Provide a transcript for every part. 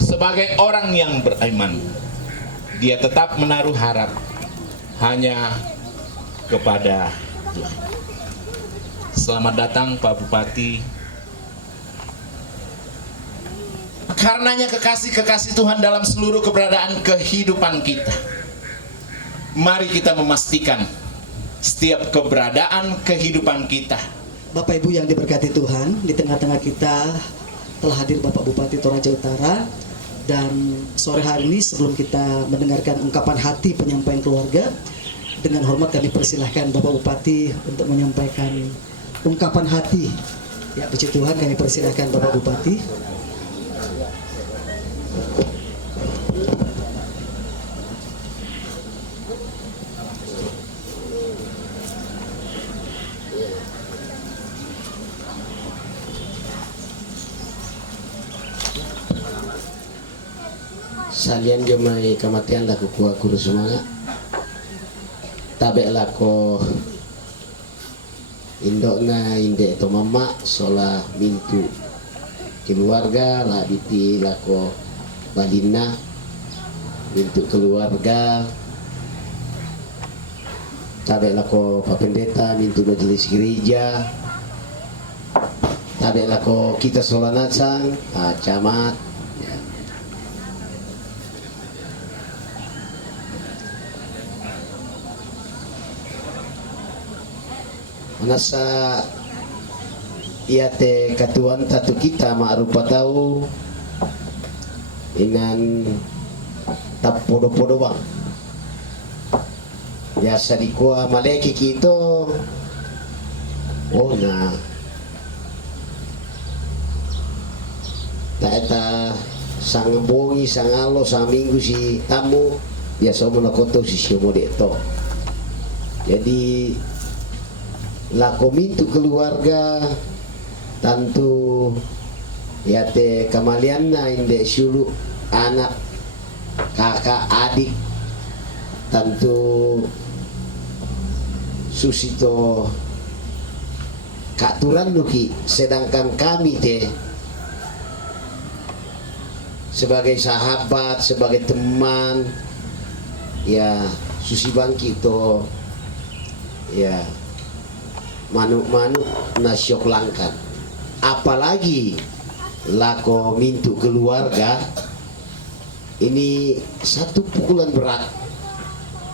Sebagai orang yang beriman, dia tetap menaruh harap hanya kepada Tuhan. Selamat datang Pak Bupati. Karenanya kekasih-kekasih Tuhan dalam seluruh keberadaan kehidupan kita, mari kita memastikan setiap keberadaan kehidupan kita. Bapak Ibu yang diberkati Tuhan, di tengah-tengah kita telah hadir Bapak Bupati Toraja Utara. Dan sore hari ini sebelum kita mendengarkan ungkapan hati penyampaian keluarga, dengan hormat kami persilahkan Bapak Bupati untuk menyampaikan ungkapan hati. Ya, puji Tuhan, kami persilahkan Bapak Bupati. Salian jomai kematian laku kuah kudu semangat tabe lako indokna inde to mama sola mintu keluarga la biti lako balina mintu keluarga tabe lako Pak Pendeta mintu majelis gereja tabe lako kita solanacang camat. Nasa iate katuan tatu kita maarupa tahu inan tap podo-podo bang biasa dikuah maleki kito oh na taeta sang bongi sang alo sang minggu si tamu biasa menakoto si siomode to jadi lako mintu keluarga tantu yate kamalianna inde syulu anak kakak adik tantu susito katuran nuki sedangkan kami te sebagai sahabat sebagai teman ya susi bangki to ya manuk-manuk nasyok langkan apalagi lako mintu keluarga ini satu pukulan berat.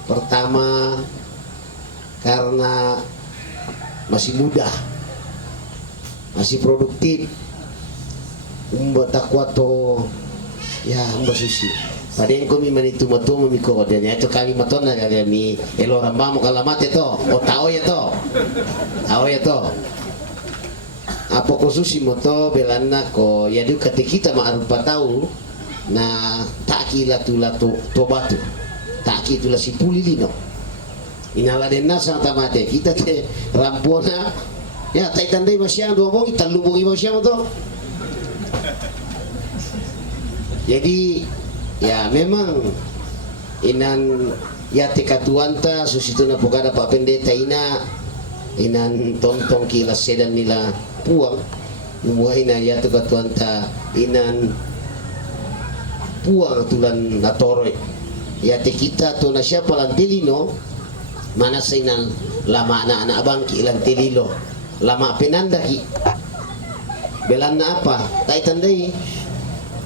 Pertama karena masih muda masih produktif takwato ya susi padahal kami manitu matu memiko dan itu kami matona kami elo rambam kalamat itu o tao ya to apa khususi moto belana ko ya du ketika kita maarupa tahu na takila tulatu tobatu takitula sipulilino inala denna sang tamate kita te rampona ya taitandai masyang dua bongi talubungi masyang to jadi ya memang inan ya tekatuanta susituna pokada Pak Pendeta inan tontong kila sedan nila puang umuhina ya tekatuanta inan puang tulan natoroy ya te kita to na siya palantilino mana sa inan lama anak-anak bangki ilantililo lama penandaki belan na apa taitandai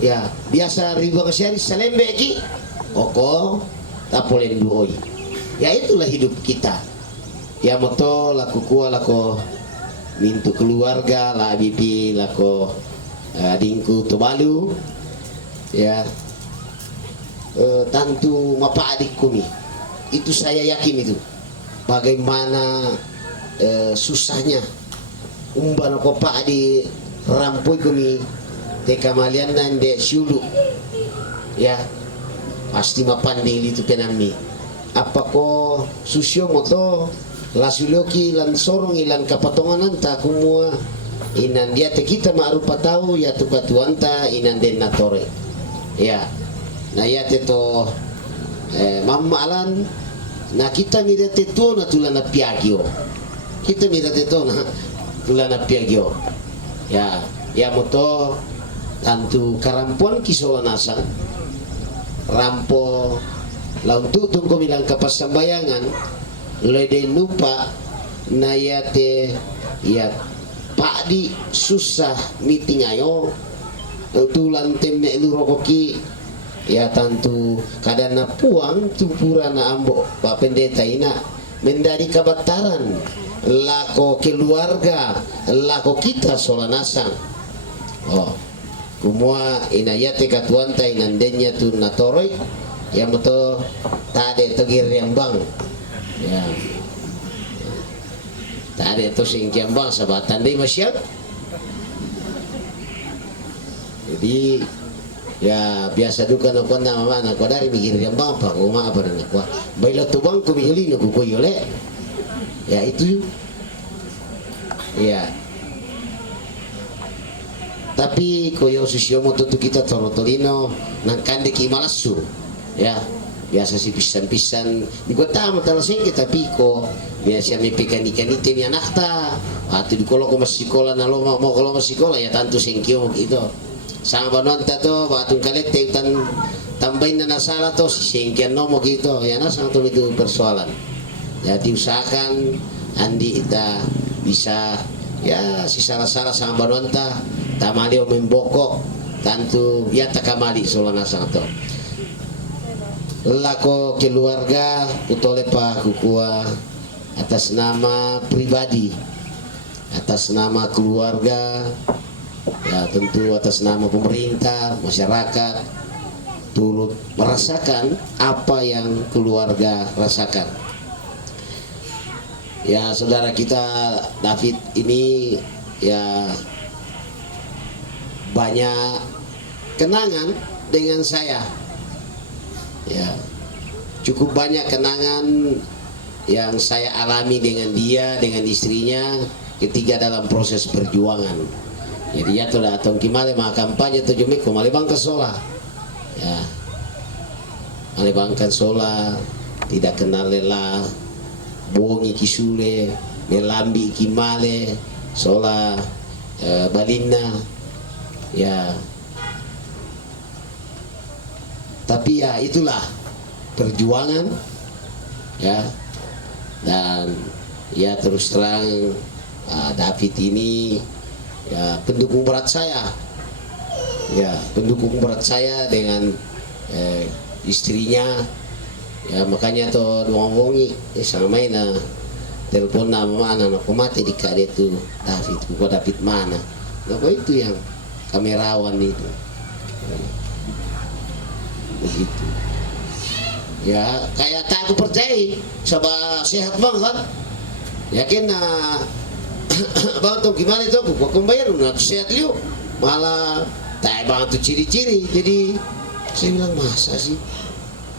ya biasa riba kesyari salembe ki oko tapolen duoi ya itulah hidup kita ya moto laku kuah lako mintu keluarga la bibi lako dingku tobalu ya tantu mapa adik kumi itu saya yakin itu bagaimana susahnya umbana ko pa di rampoy kami te kamalian nan de siulu ya pasti mapandili itu penami apa ko susyo mo to lasuloki lan sorong ilan kapatonganan ta kumua inan dia te kita maarupa tahu ya tu katuanta inan den natore ya na ya te to mamalan na kita mira te to na tulana piagio kita mira te to na tulana piagio ya ya moto tantu karampuan kisola nasa rampo launtu tungko bilang kapas sambayangan lede lupa na ya te ya pak di susah meeting ayo tulan temme lurokoki ya tantu kadana puang tumpura na ambo pak pendeta ina mendari kabataran lako keluarga lako kita solanasang oh kumua inayate katuanta inandenya tu natoroi yang betul tade tegir yang bang ya tade itu singkian bang sabatan di masyarakat jadi ya biasa duka no kona mana ko dari mikir yang bang pa ko ma apa dengan ko bailo tu bang ko bijoli no ko yole ya itu ya tapi koyo susiomo tutu kita torotolino nangkande ki malasu ya biasa si pisan-pisan di kota matalasing kita piko biasa mi pikan ikan itu mi anakta atau di kalau masih sekolah nalo mau kalau masih sekolah ya tantu sengkio gitu sama banonta to batung kalete tan tambahin na nasala to sengkian nomo gitu ya nasang to itu persoalan jadi usahakan andi kita bisa ya si salah-salah sama banonta tamali o membokok tantu ya takamali solana santo lako keluarga utole pa kukua atas nama pribadi atas nama keluarga ya tentu atas nama pemerintah masyarakat turut merasakan apa yang keluarga rasakan ya saudara kita David ini ya banyak kenangan dengan saya ya cukup banyak kenangan yang saya alami dengan dia dengan istrinya ketika dalam proses perjuangan jadi ya tuh datang kimale mah kampanye tuh jumi ko malibang sola ya malibang sola tidak kenal lelah bongi kisule melambi kimale sola balina ya tapi ya itulah perjuangan ya dan ya terus terang David ini ya pendukung berat saya ya pendukung berat saya dengan istrinya ya makanya tuh ngomongi sama main telepon nama mana aku mati di kade itu David mana apa itu yang kamerawan itu begitu ya kayak tak aku percaya sabah sehat banget yakin bang tuh gimana itu aku bayar nak sehat liu malah tak bang tuh ciri-ciri jadi saya bilang masa sih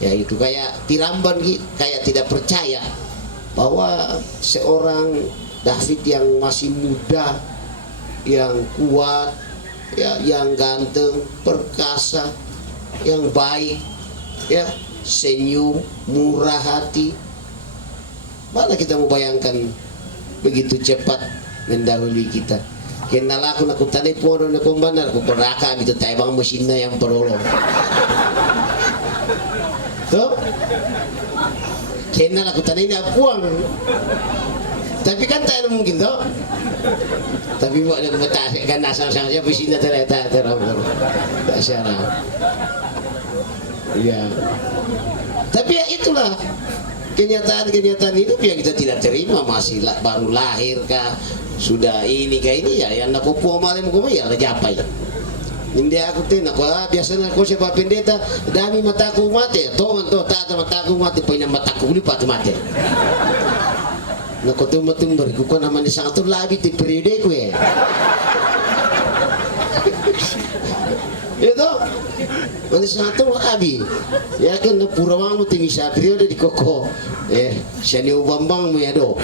ya itu kayak tiramban gitu kayak tidak percaya bahwa seorang David yang masih muda yang kuat ya yang ganteng perkasa yang baik ya senyum murah hati mana kita mau bayangkan begitu cepat mendahului kita kenal aku nak tani pono nak kumbanar aku peraka itu taibang mesinnya yang perolong tuh kenal aku tani ini akuang tapi kan tak ada mungkin toh tapi buat dia betah kan asal-asal saja mesinnya terletak terang tak syarah ya tapi ya itulah kenyataan hidup yang kita tidak terima masih baru lahir kah sudah ini kayak ini ya yang nak kupu malam kupu ya lejapai ini aku tina ko biasanya ko siapa pendeta dami mataku mati tongan to tak mataku mati punya mataku lipat mati na kutum-tumber ko naman isang ato labi ti periode ko eh. Ito, manis na ato labi. Yakin na purawang mo ti misa periode di koko. Siya ni ubambang mo yado.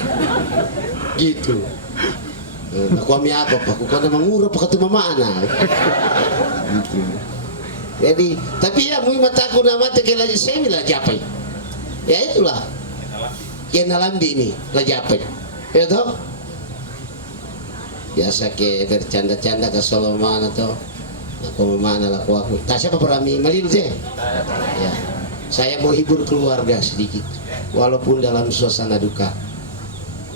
Gitu. Nakuha mi apa pa, kuka na mangura pa katumamaan na. Gitu. Jadi, tapi ya mui mata aku nama tekelah saya bila japay. Ya itulah. Yang nalambi ini lajapay. Ya toh? Biasa ke bercanda-canda ke Solomon atau aku mana lah aku. Tasya apa berami malil deh. Ya. Saya mau hibur keluarga sedikit, walaupun dalam suasana duka.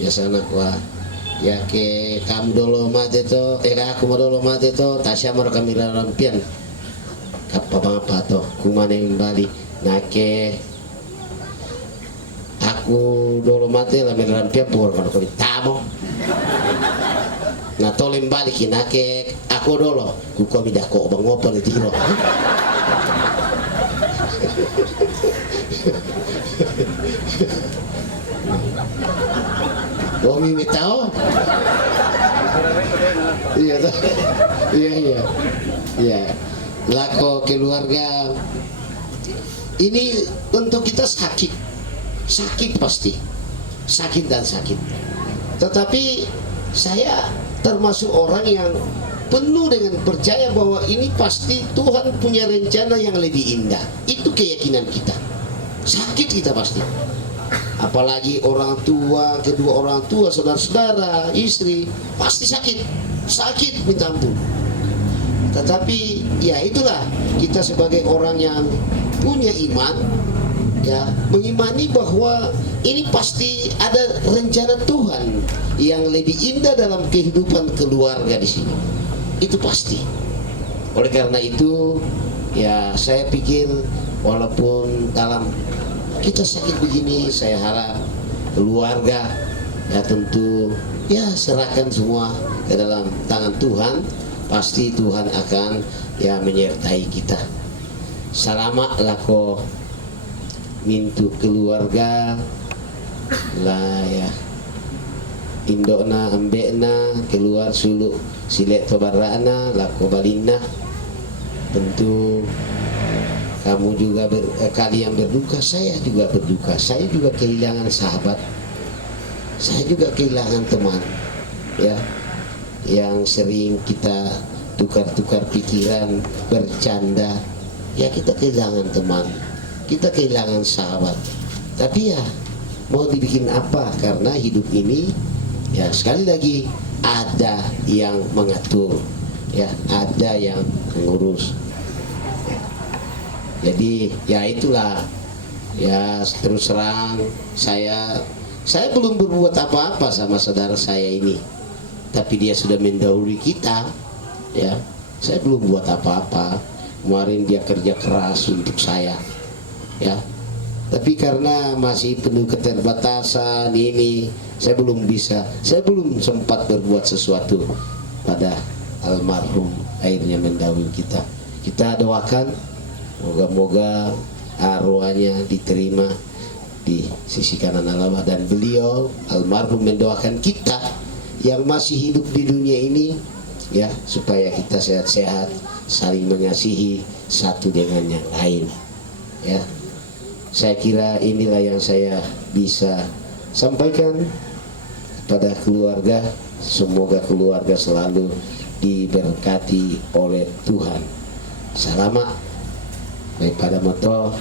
Biasa anak wah. Ya ke kamu dolo mati to, aku mau dolo mati to. Tasya mau kamera lampian. Apa toh, kumana yang balik. Nake aku dolo mati lah merampia pur kalau kau ditamo. Nah tolong balikin nake aku dolo, ku kau tidak kok bang ngopo di tiro. Kami tahu. Iya toh, iya. Lako keluarga ini untuk kita sakit pasti sakit dan sakit, tetapi saya termasuk orang yang penuh dengan percaya bahwa ini pasti Tuhan punya rencana yang lebih indah. Itu keyakinan kita. Sakit kita pasti, apalagi orang tua, kedua orang tua, saudara-saudara, istri pasti sakit minta ampun. Tetapi ya itulah kita sebagai orang yang punya iman, ya mengimani bahwa ini pasti ada rencana Tuhan yang lebih indah dalam kehidupan keluarga di sini. Itu pasti. Oleh karena itu ya saya pikir walaupun dalam kita sakit begini, saya harap keluarga ya tentu ya serahkan semua ke dalam tangan Tuhan. Pasti Tuhan akan ya menyertai kita. Salamat lako mintu keluarga lah ya indokna ambekna keluar suluk silek tobarana lako balina. Tentu kamu juga kalian berduka, saya juga berduka. Saya juga kehilangan sahabat, saya juga kehilangan teman ya, yang sering kita tukar-tukar pikiran, bercanda. Ya kita kehilangan teman, kita kehilangan sahabat. Tapi ya mau dibikin apa, karena hidup ini ya sekali lagi ada yang mengatur, ya ada yang mengurus. Jadi ya itulah, ya terus terang saya belum berbuat apa-apa sama saudara saya ini, tapi dia sudah mendahului kita. Ya, saya belum buat apa-apa. Kemarin dia kerja keras untuk saya, ya. Tapi karena masih penuh keterbatasan ini, saya belum bisa, saya belum sempat berbuat sesuatu pada almarhum akhirnya mendahului kita. Kita doakan, moga-moga arwahnya diterima di sisi kanan Allah, dan beliau almarhum mendoakan kita yang masih hidup di dunia ini ya supaya kita sehat-sehat, saling mengasihi satu dengan yang lain. Ya, saya kira inilah yang saya bisa sampaikan kepada keluarga. Semoga keluarga selalu diberkati oleh Tuhan. Salamat daripada moto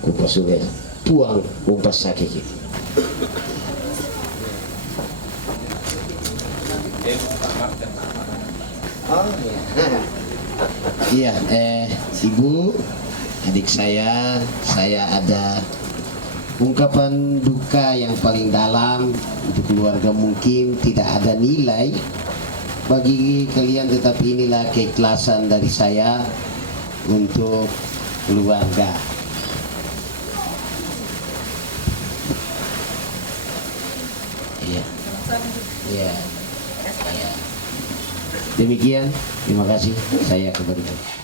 kupasule puang umpas sakit. Oh iya, ibu, adik saya ada ungkapan duka yang paling dalam untuk keluarga. Mungkin tidak ada nilai bagi kalian, tetapi inilah keikhlasan dari saya untuk keluarga. Iya. Iya. Demikian, terima kasih. Saya kembali.